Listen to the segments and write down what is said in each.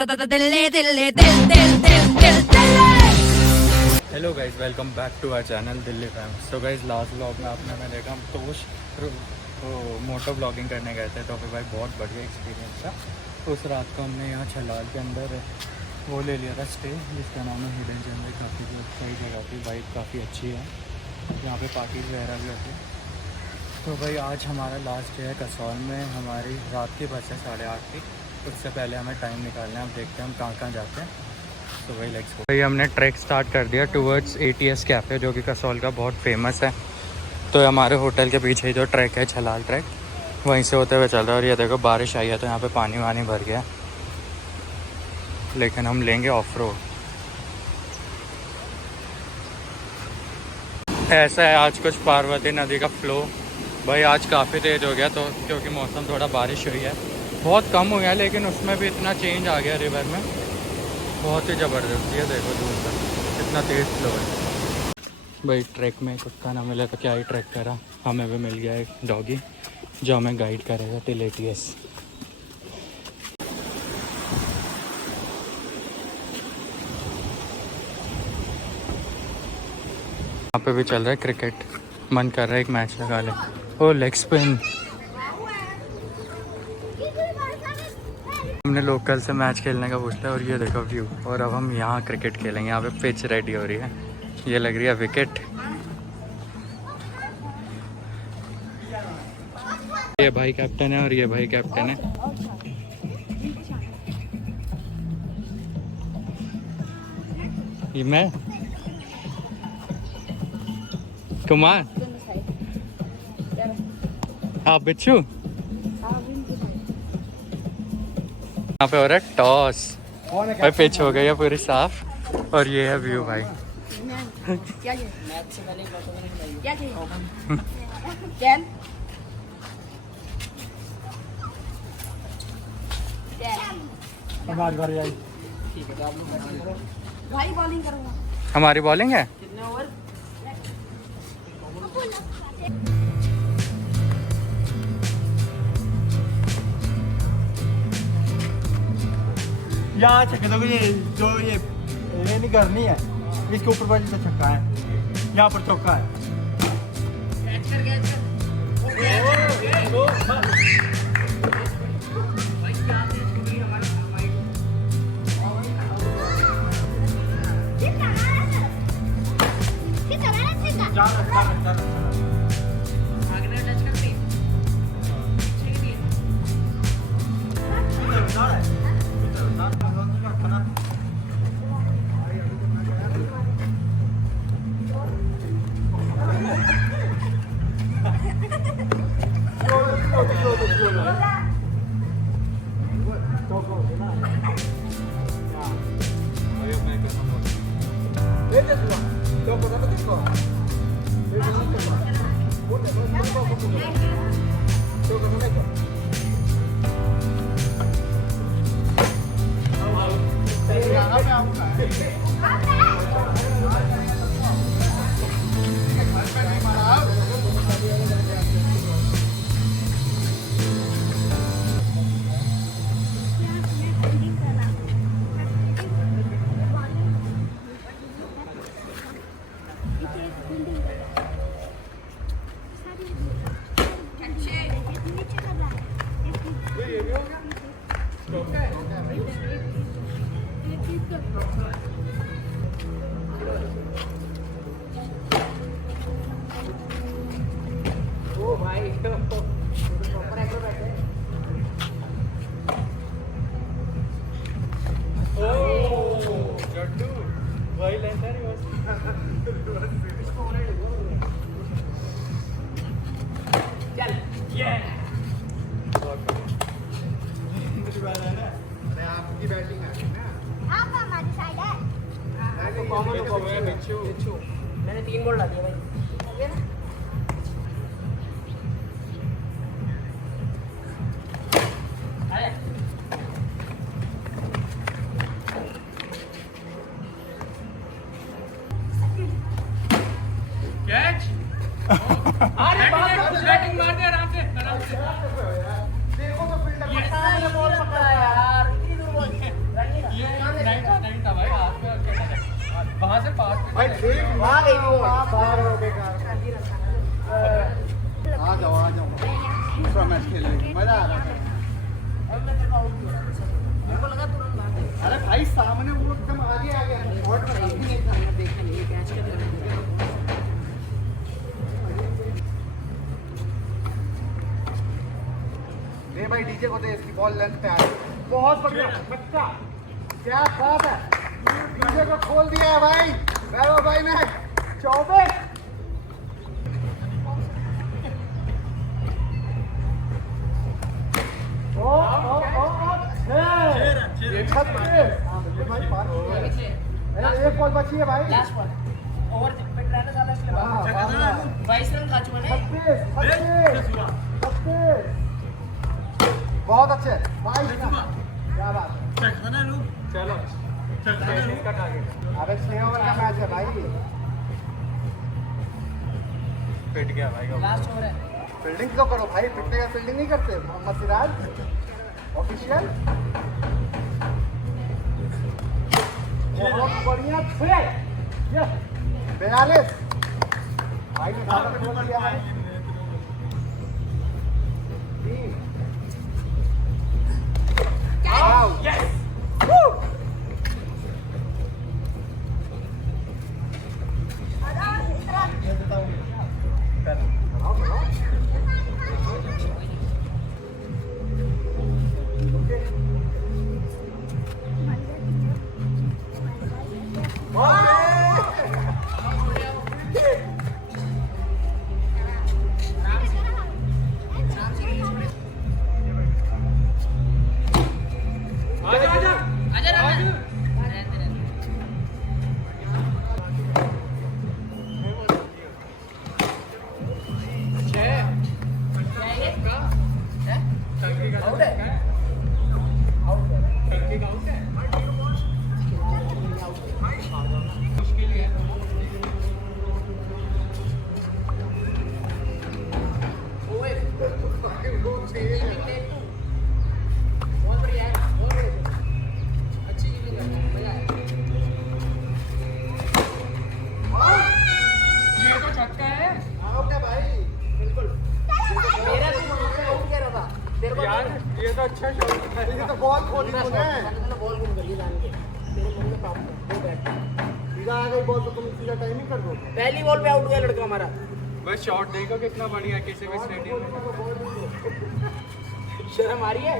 Hello guys, welcome back to our channel Delhi fam. So guys, last blog में आपने मैं देखा हम तोश मोटो ब्लॉगिंग करने गए थे, तो फिर भाई बहुत बढ़िया एक्सपीरियंस था। उस रात को हमने यहाँ छलाल के अंदर वो ले लिया था स्टे, जिसका नाम है हिडन जेम। काफ़ी सही जगह थी, वाइब काफ़ी अच्छी है, यहाँ पे पार्टीज वगैरह भी होती है। तो भाई आज हमारा लास्ट डे है कसौल में। हमारी रात की बस है 8:30 की, उससे पहले हमें टाइम निकालना है। अब देखते हैं हम कहाँ कहाँ जाते हैं। तो भाई लेट्स गो। भाई हमने ट्रैक स्टार्ट कर दिया टूवर्ड्स ATS कैफ़े, जो कि कसौल का बहुत फेमस है। तो हमारे होटल के पीछे ही जो ट्रैक है छलाल ट्रैक, वहीं से होते हुए चल रहा है। और ये देखो बारिश आई है तो यहाँ पे पानी वानी भर गया, लेकिन हम लेंगे ऑफ रोड। ऐसा है आज कुछ पार्वती नदी का फ्लो। भाई आज काफ़ी तेज़ हो गया, तो क्योंकि मौसम थोड़ा बारिश हुई है, बहुत कम हो गया, लेकिन उसमें भी इतना चेंज आ गया रिवर में, बहुत ही ज़बरदस्त। ये देखो दूर तक कितना तेज़ फ्लो है। भाई ट्रैक में कुत्ता ना मिले तो क्या ही ट्रैक करा। हमें भी मिल गया एक डॉगी जो हमें गाइड करेगा टिल ATS। यहाँ पे भी चल रहा है क्रिकेट, मन कर रहा है एक मैच लगा ले। ओ लेग स्पिन। हमने लोकल से मैच खेलने का पूछ लिया और ये देखो व्यू। और अब हम यहाँ क्रिकेट खेलेंगे। यहाँ पे पिच रेडी हो रही है, ये लग रही है विकेट। ये भाई कैप्टन है और ये भाई कैप्टन है। ये मैं कुमार, आप बिच्छू। यहाँ पे हो रहा है टॉस। भाई पिच हो गई है पूरी साफ, और ये है व्यू भाई। भाई बॉलिंग करूंगा। हमारी बॉलिंग है। कितने ओवर? यहाँ छक्के दोगे, ये जो ये नहीं करनी है, इसके ऊपर वाली तो छक्का है, यहाँ पर चौका है। आपकी बैटिंग आ गई ना, आप हमारी साइड है। मैंने 3 बॉल डाली भाई। कैच। अरे बैटिंग मार दे आराम से। देखो तो फील्डर बॉल पकड़ा यार। वहाँ से पास भाई ठीक वहाँ गई वो बाहर हो बेकार आ जाओ दूसरा मैच खेलेंगे मजा आ रहा है। अरे भाई सामने वो एकदम आगे आ गया शॉट में काफी नहीं था देखा नहीं कैच दे भाई डीजे को दे इसकी बॉल लेंथ पे आ गई बहुत बढ़िया बच्चा क्या बात है डीजे को खोल दिया है भाई वैभव भाई ने 24 एक बॉल बची है भाई लास्ट बॉल ओवर फिट रहने वाला इसके बाद 22 रन खा चुका है 36 बहुत अच्छे 22 क्या बात है चलो का टारगेट अबे 6 ओवर का मैच है भाई पिट गया भाई लास्ट ओवर है फील्डिंग तो करो भाई पिटने का फील्डिंग नहीं करते मोहम्मद सिराज ऑफिशियल बहुत बढ़िया 42 भाई ने ज्यादा बोल दिया है 3 यस ये तो अच्छा शॉट है ये तो बॉल खोली तूने बॉल गुम कर ली जान के तेरे मुंह में पाप दो बैट सीधा आ गई बॉल तो तुम सीधा टाइमिंग कर दो पहली बॉल पे आउट गया लड़का हमारा बस शॉट देखो कितना बढ़िया किसी भी स्टेडियम में शर्म आ रही है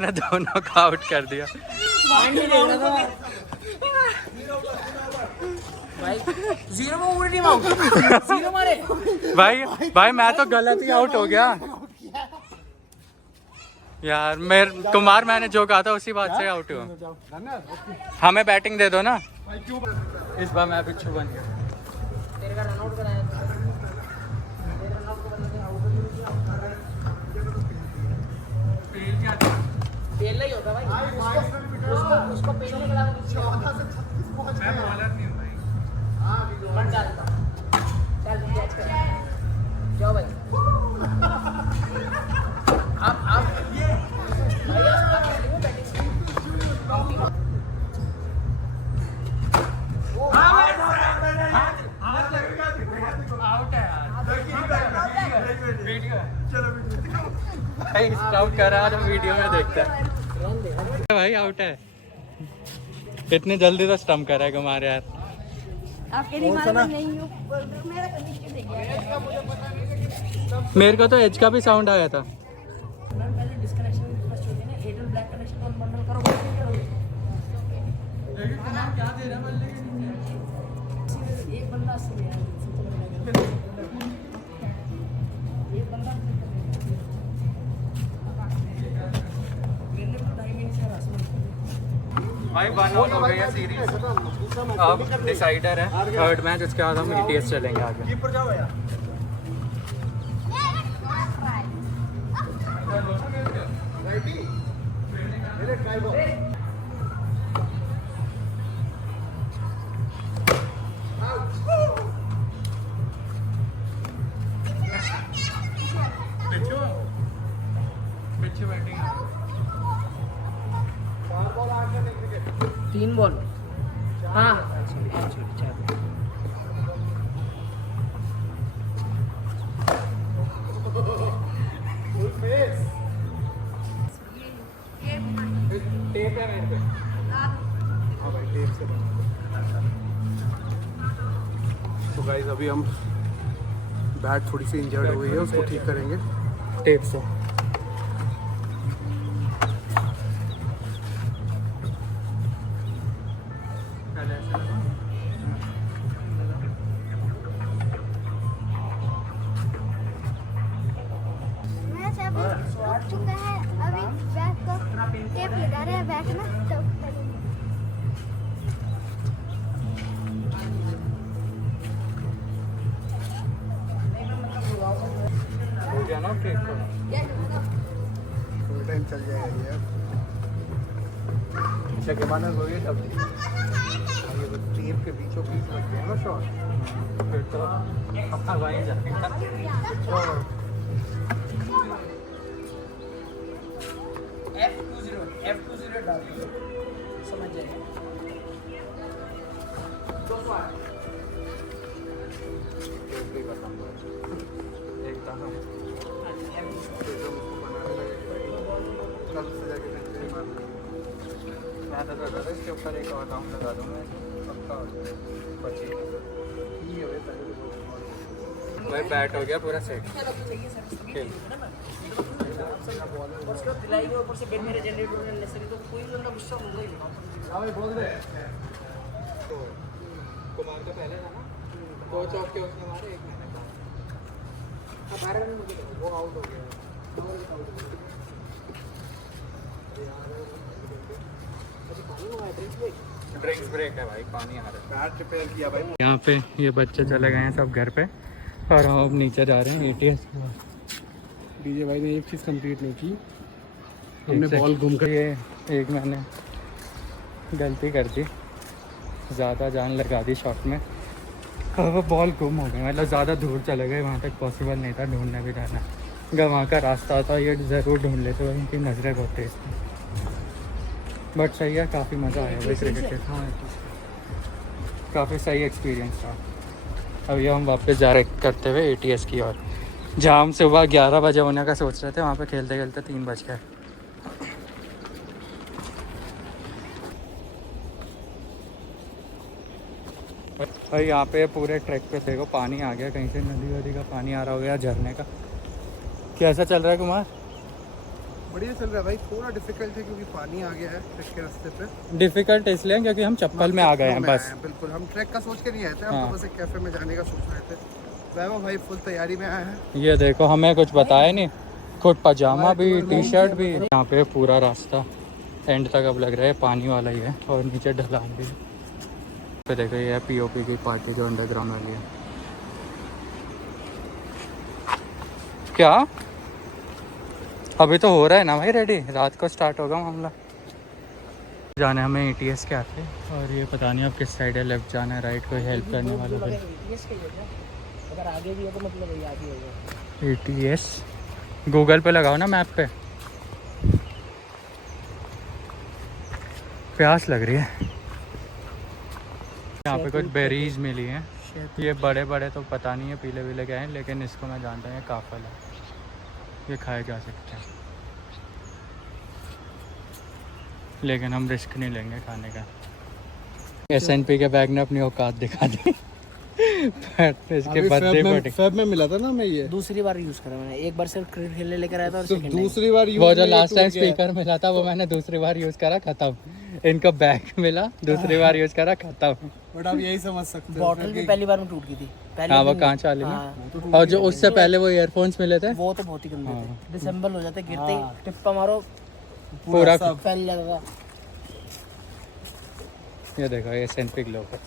ने दोनों का आउट कर दिया पानी दे रहा था भाई जीरो में उल्टी आउट जीरो मारे भाई मैं तो गलत ही आउट हो गया यार कुमार मैंने जो कहा था उसी बात से आउट हुआ हमें बैटिंग दे दो ना इस बार मैं पिछू बन गया तेरे का रन आउट कराया तेरे रन आउट को बंदे आउट पेल ही होता भाई उसको पेल नहीं करा 14 से 36 पहुंच मैं गया बॉलर नहीं हूं भाई बन डालता चल कैच कर जाओ भाई आप ये भाई आप बैटिंग आउट है भाई स्काउट कर रहा है वीडियो में देखता है भाई आउट है इतनी जल्दी तो स्टम्प करा है कुमार यार आपके दिमाग में नहीं हो मेरा कनेक्शन देख गया मेरे को तो एज का भी साउंड आया था पहले डिस्कनेक्शन फर्स्ट होती है ना Airtel black connection on bundle करो क्या दे रहा है एक बंदा सुन यार एक बंदा मैंने टाइम नहीं से रास्ता भाई 1 आउट हो गई है सीरीज अब डिसाइडर है थर्ड मैच उसके बाद हम ईटीएस चलेंगे आगे कीपर जाओ यार रेडी मेरे ड्राइवर पिछू बैटिंग बॉल आगे नहीं क्रिकेट 3 बॉल। हाँ सॉरी 4। टेप है मेरे पे। हाँ भाई टेप से। तो गाइस अभी हम बैट थोड़ी सी इंजर्ड हुई है, उसको ठीक करेंगे टेप से। मैच अभी रुक चुका है, अभी बैट को टेप लगा रहे हैं बैट ना तब करेंगे। हो गया ना टेप को? थोड़ा टाइम चल जाएगा ये। अच्छा के माना हो गया तब ये तो टेप के बीचों बीच लग गया ना शॉट। फिर तो अपना वहीं जाएगा। F20 डाल दो, समझ जाएगा। एक कहाँ कल से जाके सेंचुरी मार ली। मैं तो कर रहा था इसके ऊपर एक और राउंड लगा दूंगा पक्का हो जाएगा। बची ठीक है भाई, पहले तो बहुत भाई बैट हो गया पूरा सेट। खेल उसको दिलाएंगे ऊपर से बेड मेरे जनरेटर में नेसेसरी, तो कोई बंदा गुस्सा होगा ही नहीं। हाँ भाई बोल रहे तो कुमार का पहले था ना, कोच ऑफ के उसने मारे 1 महीने का। अब 12 रन मुझे वो आउट हो गया। ड्रिंक्स ब्रेक है भाई, पानी आ रहा है। बैट रिपेयर किया भाई। यहाँ पे ये बच्चे चले गए हैं सब घर पे और हम अब नीचे जा रहे हैं ATS। डीजे भाई ने एक चीज़ कंप्लीट नहीं की, हमने बॉल घूम कर। ये एक मैंने गलती कर दी, ज़्यादा जान लगा दी शॉट में और वो बॉल गुम हो गई। मतलब ज़्यादा दूर चले गए, वहाँ तक पॉसिबल नहीं था ढूंढने भी जाना। अगर वहाँ का रास्ता होता ये ज़रूर ढूंढ लेते, उनकी नज़रें बहुत तेज थी। बट सही है, काफ़ी मज़ा आया भाई क्रिकेट के। हाँ काफ़ी सही एक्सपीरियंस था। अभी हम वापस जा रहे करते हुए ATS की ओर, जहाँ हम सुबह 11 बजे होने का सोच रहे थे, वहाँ पे खेलते खेलते 3 बज गए। भाई यहाँ पे पूरे ट्रैक पे देखो पानी आ गया, कहीं से नदी वदी का पानी आ रहा हो गया, झरने का। कैसा चल रहा है कुमार? बढ़िया चल रहा है भाई, थोड़ा डिफिकल्ट है क्योंकि पानी आ गया है ट्रैक के रास्ते पे। डिफिकल्ट इसलिए क्योंकि हम चप्पल में आ गए हैं बस। बिल्कुल, हम ट्रैक का सोच के नहीं आए थे, हम हाँ। तो बस एक कैफे में जाने का सोच रहे थे। वैभव भाई फुल तैयारी में आया है। ये देखो, हमें कुछ बताया नहीं, खुद पजामा भी T-शर्ट भी। यहाँ पे पूरा रास्ता एंड तक अब लग रहा है पानी वाला ही है और नीचे ढलान भी। पे देखो ये है POP की पार्टी जो अंडरग्राउंड वाली है। क्या अभी तो हो रहा है ना भाई रेडी, रात को स्टार्ट होगा मामला। जाना है हमें ATS के आते, और ये पता नहीं अब किस साइड है, लेफ्ट जाना है राइट, कोई हेल्प करने वाला भी। अगर आगे भी है तो मतलब वही आगे होगा। ATS गूगल पे लगाओ ना मैप पे। प्यास लग रही है। यहाँ पे कुछ बेरीज मिली हैं, ये बड़े बड़े तो पता नहीं है पीले पीले क्या हैं, लेकिन इसको मैं जानता हूँ ये काफल है, ये खाए जा सकते हैं, लेकिन हम रिस्क नहीं लेंगे खाने का। SNP के बैग ने अपनी औकात दिखा दी। इसके बर्थडे पार्टी फेब में मिला था ना मैं ये। दूसरी बार यूज करा मैंने, एक बार सिर्फ क्रिकेट खेलने लेकर आया था और सिर्फ second time। दूसरी बार वो जो लास्ट टाइम स्पीकर मिला था वो मैंने दूसरी बार यूज़ करा, ख़त्म। इनको बैग मिला, दूसरी बार यूज़ करा, ख़त्म। बट आप यही समझ सकते हो। बॉटल भी पहली बार में टूट गई थी। हाँ वो कांच वाली ना, और जो उससे पहले वो ईयरफोन्स मिले थे वो तो बहुत ही गंदे थे, डिसेंबल हो जाते, गिरते ही टिप्पा मारो पूरा। फैल जाएगा। ये देखो ये SNP ग्लोब है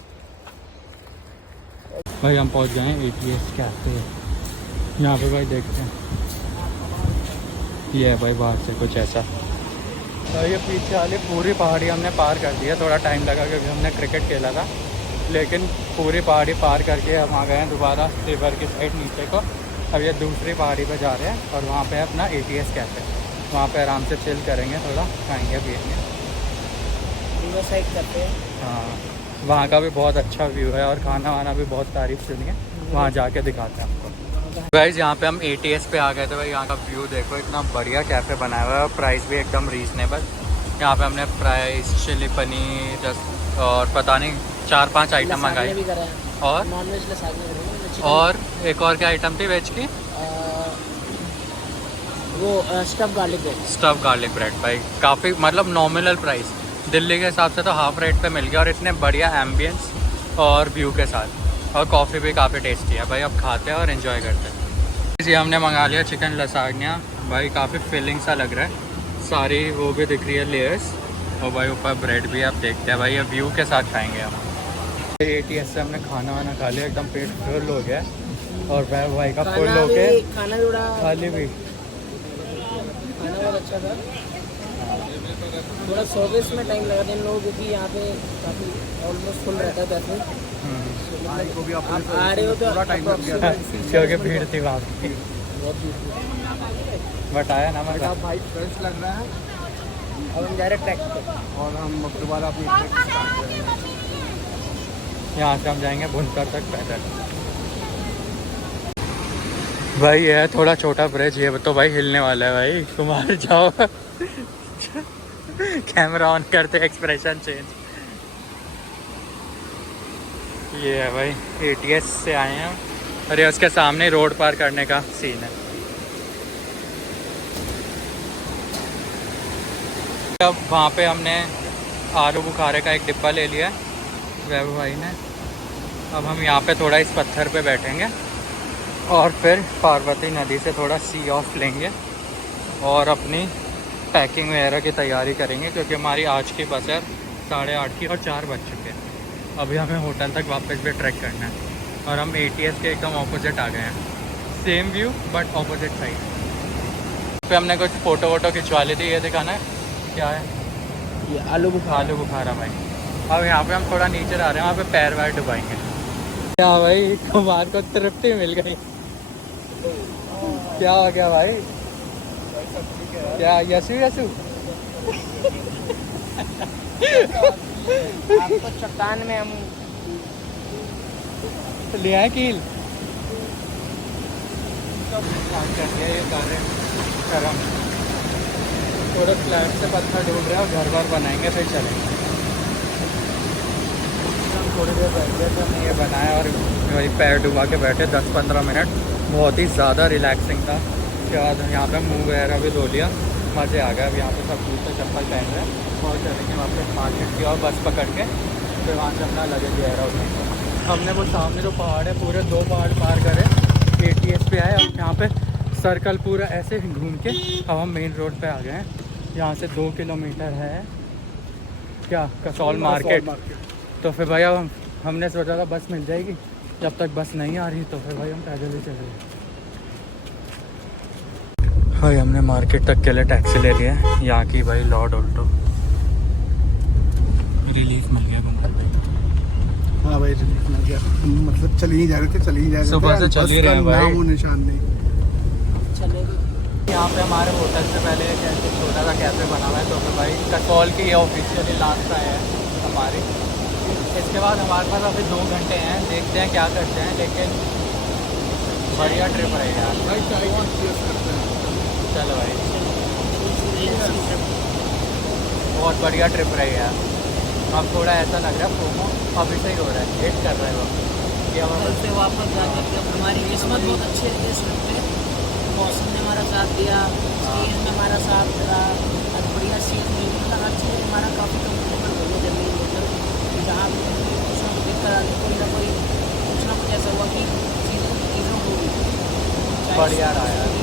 भाई। हम पहुंच गए हैं ATS के आते हैं, यहाँ पे भाई देखते हैं। ये है भाई बाहर से कुछ ऐसा। तो ये पीछे वाली पूरी पहाड़ी हमने पार कर दिया, थोड़ा टाइम लगा क्योंकि हमने क्रिकेट खेला था, लेकिन पूरी पहाड़ी पार करके हम आ गए हैं दोबारा रिवर की साइड नीचे को। अब ये दूसरी पहाड़ी पे जा रहे हैं और वहाँ पे अपना ATS कैफे, वहाँ पे आराम से चिल करेंगे, थोड़ा खाएंगे पिएंगे। वो साइड करते हैं। हाँ, वहाँ का भी बहुत अच्छा व्यू है और खाना वाना भी बहुत तारीफ सुनी है, वहाँ जाके दिखाते हैं आपको। गाइस यहाँ पे हम ATS पे आ गए थे भाई। यहाँ का व्यू देखो, इतना बढ़िया कैफ़े बनाया हुआ है और प्राइस भी एकदम रीजनेबल। यहाँ पे हमने फ्राइज, चिली पनीर और पता नहीं 4-5 आइटम मंगाई। भी करा है और नॉनवेज लसाग्ने करेंगे। और एक और क्या आइटम थी वेज की? वो stuff garlic bread. Stuff garlic bread भाई, काफ़ी मतलब नॉमिनल प्राइस, दिल्ली के हिसाब से तो हाफ रेट पे मिल गया और इतने बढ़िया एम्बियंस और व्यू के साथ। और कॉफ़ी भी काफ़ी टेस्टी है भाई। अब खाते हैं और इन्जॉय करते हैं। इसी हमने मंगा लिया चिकन लसाग्निया भाई, काफ़ी फिलिंग सा लग रहा है, सारी वो भी दिख रही है लेयर्स, और भाई ऊपर ब्रेड भी आप देखते हैं भाई। ये व्यू के साथ खाएंगे हम। ATS से हमने खाना वाना खा लिया, एकदम पेट फुल हो गया और भाई का फुल हो के खाना भी उड़ा, खाली भी खाना बहुत अच्छा था। थोड़ा सर्विस में टाइम लगा था इन लोगों, क्योंकि यहाँ पे काफ़ी ऑलमोस्ट फुल रहता है कैफे। को भी आप आ रहे हो तो पूरा टाइम लग गया। क्योंकि भीड़ थी वहाँ पे। बहुत भीड़ थी। बट आया ना मजा। अब भाई फ्रेश लग रहा है अब हम जा रहे ट्रैक पे। और हम अब दोबारा अपनी ट्रिप स्टार्ट करेंगे। यहाँ से हम जाएंगे भुनकर तक पैदल। भाई ये है थोड़ा छोटा ब्रिज, ये तो भाई हिलने वाला है भाई, तुम्हारे जाओ। कैमरा ऑन करते एक्सप्रेशन चेंज। ये है भाई ATS से आए हैं, अरे उसके सामने रोड पार करने का सीन है। अब वहाँ पे हमने आलू बुखारे का एक डिब्बा ले लिया है वैभव भाई ने। अब हम यहाँ पे थोड़ा इस पत्थर पे बैठेंगे और फिर पार्वती नदी से थोड़ा सी ऑफ लेंगे और अपनी पैकिंग वगैरह की तैयारी करेंगे, क्योंकि हमारी आज की बस है 8:30 की और 4 बज चुके हैं। अभी हमें होटल तक वापस भी ट्रैक करना है और हम ATS के एकदम ऑपोजिट आ गए हैं। Same view but opposite side पे। हमने कुछ फ़ोटो वोटो खिंचवा ली थी, ये दिखाना है क्या है? ये आलू बुखारा भाई। अब यहाँ पे हम थोड़ा नीचे आ रहे हैं, वहाँ पे पैर वैर डुबाएंगे। क्या भाई कुमार को तृप्ति मिल गई? क्या हो गया भाई? क्या यसु आपको चट्टान में हम लिया है कील। थोड़े फ्लैट से पत्थर ढूंढ रहे हैं और घर बार बनाएंगे फिर चलेंगे। थोड़ी देर बैठ गए थे, हमने ये बनाया और वही पैर डुबा के बैठे 10-15 मिनट, बहुत ही ज़्यादा रिलैक्सिंग था। उसके बाद यहाँ पे मुंह वगैरह भी धो लिया, मज़े आ गए। अब यहाँ पे सब जूते चप्पल पहन रहे हैं और चलेंगे वापस मार्केट की और बस पकड़ के फिर वहाँ से अपना लगेज वगैरह उठेंगे। हमने वो सामने जो पहाड़ है पूरे 2 पहाड़ पार करे, ATS पे आए। अब यहाँ पे सर्कल पूरा ऐसे घूम के अब हम मेन रोड पे आ गए हैं। यहाँ से 2 किलोमीटर है क्या कसौल मार्केट। तो फिर भाई अब हमने सोचा था बस मिल जाएगी, जब तक बस नहीं आ रही तो फिर भाई हम पैदल ही चले गए। भाई हमने मार्केट तक के लिए टैक्सी ले लिया है, यहाँ की भाई लॉर्ड ऑल्टो। रिलीफ मिल गया कुमार भाई। हाँ भाई रिलीफ मिल गया, मतलब चल ही जा रहे थे सुबह से चल ही रहे हैं भाई। नामो निशान नहीं। चलेगी। यहाँ पे हमारे होटल से पहले एक ऐसे छोटा सा कैफ़े बना हुआ है, तो फिर भाई कसौल की ये ऑफिशियली लास्ट है हमारी। इसके बाद हमारे पास अभी 2 घंटे हैं, देखते हैं क्या करते हैं, लेकिन बढ़िया ट्रिप रहेगा यार। चलो भाई बहुत बढ़िया ट्रिप रहेगा यार। अब थोड़ा ऐसा लग रहा है प्रोमो अभी से ही हो रहा है, वेट कर रहे हो कि अब होटल से वापस जाकर के हमारी किस्मत बहुत अच्छी रही इस ट्रिप पे। मौसम ने हमारा साथ दिया, सीन में हमारा साथ दिया, और बढ़िया सीट मिली, मतलब हर चीज़ हमारा काफ़ी कम्फर्टेबल हो गया जल्दी होटल। जहाँ भी कुछ ना कुछ दिक्कत आ गई, कुछ ना कुछ ऐसा हुआ कि चीज़ों हो गई बढ़िया रहा यार।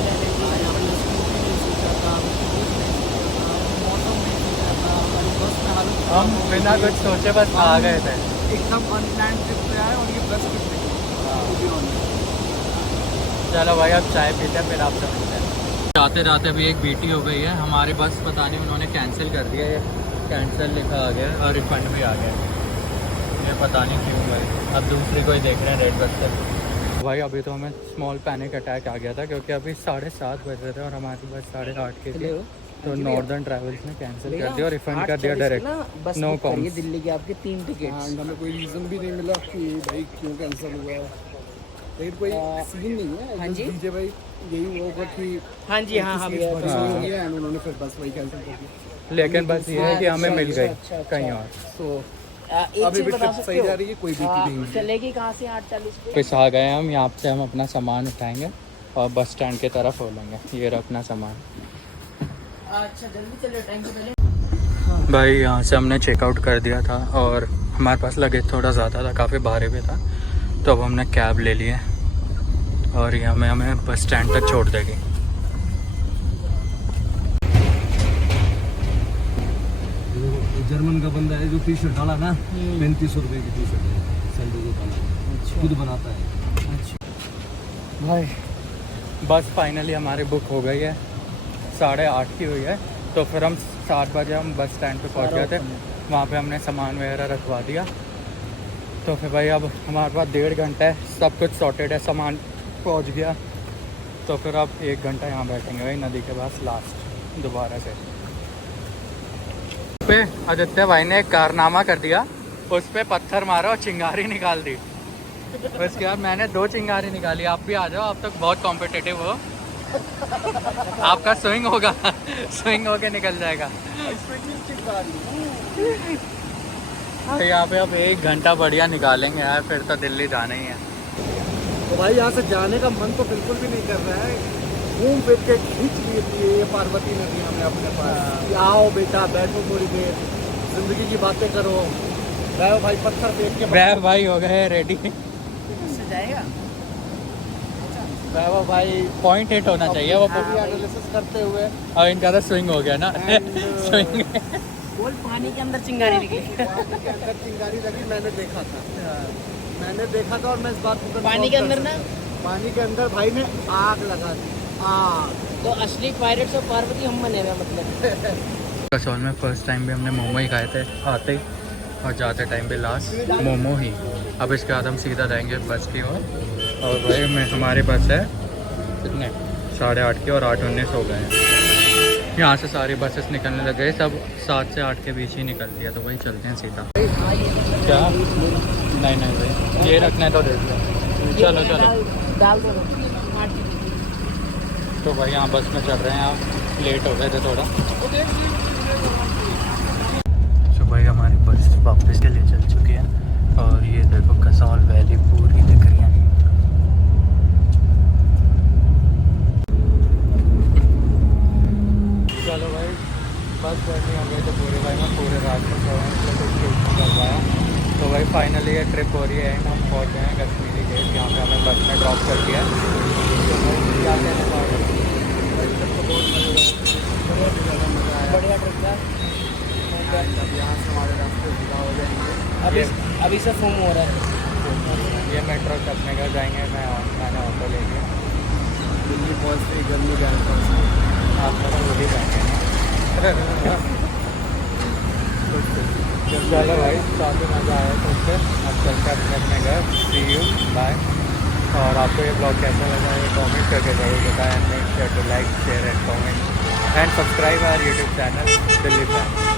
हम बिना कुछ सोचे बस आ गए थे, एकदम अनप्लान्ड ट्रिप पे आए और ये बेस्ट ट्रिप थी। चलो भाई अब चाय पीते हैं फिर आपसे मिलते हैं। जाते जाते अभी एक बीटी हो गई है हमारी बस, पता नहीं उन्होंने कैंसिल कर दिया, ये कैंसिल लिखा आ गया और रिफंड भी आ गया, ये पता नहीं क्यों भाई। अब दूसरी कोई देख रहे हैं रेड बस से। भाई अभी तो हमें स्मॉल पैनिक अटैक आ गया था, क्योंकि अभी 7:30 बज रहे थे और हमारी बस 8:30 की थी। तो नॉर्दर्न ट्रैवल्स ने कैंसिल कर दिया और रिफंड कर दिया डायरेक्ट। बस नो बुक करिए कॉम्स। दिल्ली के आपके 3 हाँ, टिकट्स। हमें कोई रीज़न भी नहीं मिला कि भाई क्यों कैंसिल हुआ है, लेकिन कोई सीन नहीं है। हाँ जी। डीजे भाई यही होगा कि हाँ जी, हाँ हाँ भैया। भरी हुई होगी एंड उन्होंने फिर बस वही कैंसिल कर दिया। लेकिन बस ये है कि हमें मिल गई अच्छा, कहीं और। तो एक अभी चीज भी बता ट्रिप सकते सही हो? जा रही है, कोई बीपी नहीं हुई। चलेगी कहाँ से 8:40 पे? कुछ आ गए हम यहाँ से, हम अपना सामान उठाएंगे और बस स्टैंड की तरफ हो लेंगे। ये रहा अपना सामान। अच्छा जल्दी चलो, टाइम से पहले। भाई यहाँ से हमने चेकआउट कर दिया था और हमारे पास लगेज थोड़ा ज़्यादा था, काफ़ी भारी भी था, तो अब हमने कैब ले ली है और ये हमें बस स्टैंड तक छोड़ देगी। जर्मन का बंदा है जो टी शर्ट डाला ना, 3500 रुपये की टी शर्ट है, सैलरी जो डाला खुद बनाता है। भाई बस फाइनली हमारी बुक हो गई है, 8:30 की हुई है। तो फिर हम 7 बजे हम बस स्टैंड पे पहुंच गए थे। वहाँ पे हमने सामान वगैरह रखवा दिया। तो फिर भाई अब हमारे पास 1.5 घंटा है, सब कुछ सॉर्टेड है, सामान पहुँच गया। तो फिर अब 1 घंटा यहाँ बैठेंगे भाई नदी के पास लास्ट दोबारा से। पे आदित्य भाई ने एक कारनामा कर दिया, उस पे पत्थर मारा और चिंगारी निकाल दी। उसके बाद मैंने 2 चिंगारी निकाली। आप भी आ जाओ, आप तो बहुत कॉम्पिटिटिव हो। आपका स्विंग होगा, स्विंग होके निकल जाएगा। तो यहाँ पे अब 1 घंटा बढ़िया निकालेंगे यार, फिर तो दिल्ली जाना ही है। तो भाई यहाँ से जाने का मन तो बिल्कुल भी नहीं कर रहा है। घूम फिर के खींच लिए ये पार्वती नदी हमने अपने पास। आओ बेटा बैठो थोड़ी देर, जिंदगी की बातें करो। बैठो भाई, पत्थर फेंक के वह भाई हो गए रेडी। उससे जाएगा। वह भाई पॉइंट हिट होना चाहिए वो। एनालिसिस करते हुए और इनका तो स्विंग हो गया ना। स्विंग। बोल पानी के अंदर चिंगारी निकली। पानी के अंदर चिंगारी लगी, मैंने देखा था। मैंने देखा था और मैं इस बात को पानी के अंदर ना, पानी के अंदर भाई ने आग लगा दी। तो असली पायरेट्स और पार्वती हम बने हुए हैं मतलब। कसौल में फर्स्ट टाइम भी हमने मोमो ही खाए थे आते ही, और जाते टाइम भी लास्ट मोमो ही। अब इसके बाद हम सीधा जाएंगे बस की ओर। और भाई मैं हमारी बस है कितने 8:30 की और 8:19 हो गए हैं। यहाँ से सारी बसेस निकलने लग गए, सब 7 से 8 के बीच ही निकलती है। तो वही चलते हैं सीधा। क्या? नहीं नहीं भाई, ये रखना है तो देख लो। चलो चलो डाल दो। तो भाई यहाँ बस में चल रहे हैं, आप लेट हो गए थे थोड़ा। तो भाई हमारी बस वापस के लिए चल चुकी है और ये देखो कसौल वैली पूरी दिख रही है। चलो भाई बस बैठनी हो गई तो पूरे भाई मैं पूरे रात को सोया, मतलब कुछ नहीं कर पाया। तो भाई फाइनली ये ट्रिप हो रही है एंड हम पहुँच गए हैं कश्मीरी गेट। यहाँ पे हमें बस में ड्रॉप कर दिया है। तो भाई क्या कहने पाओगे? बढ़िया ट्रिप था। यहाँ से हमारे रास्ते जुदा हो जाएंगे। अभी से फोम हो रहा है। ये मेट्रो से अपने घर जाएंगे। मैंने ऑटो लेके दिल्ली पहुँचते ही गर्मी गैस आप लोग वो भी जाएंगे। चलो भाई काफ़ी मज़ा आया तो उससे। अब चलते हैं अपने घर। सी यू बाय। और आपको ये ब्लॉग कैसा लगा ये कमेंट करके ज़रूर बताएं। Make sure to like share and comment and subscribe our YouTube channel Delhi fan.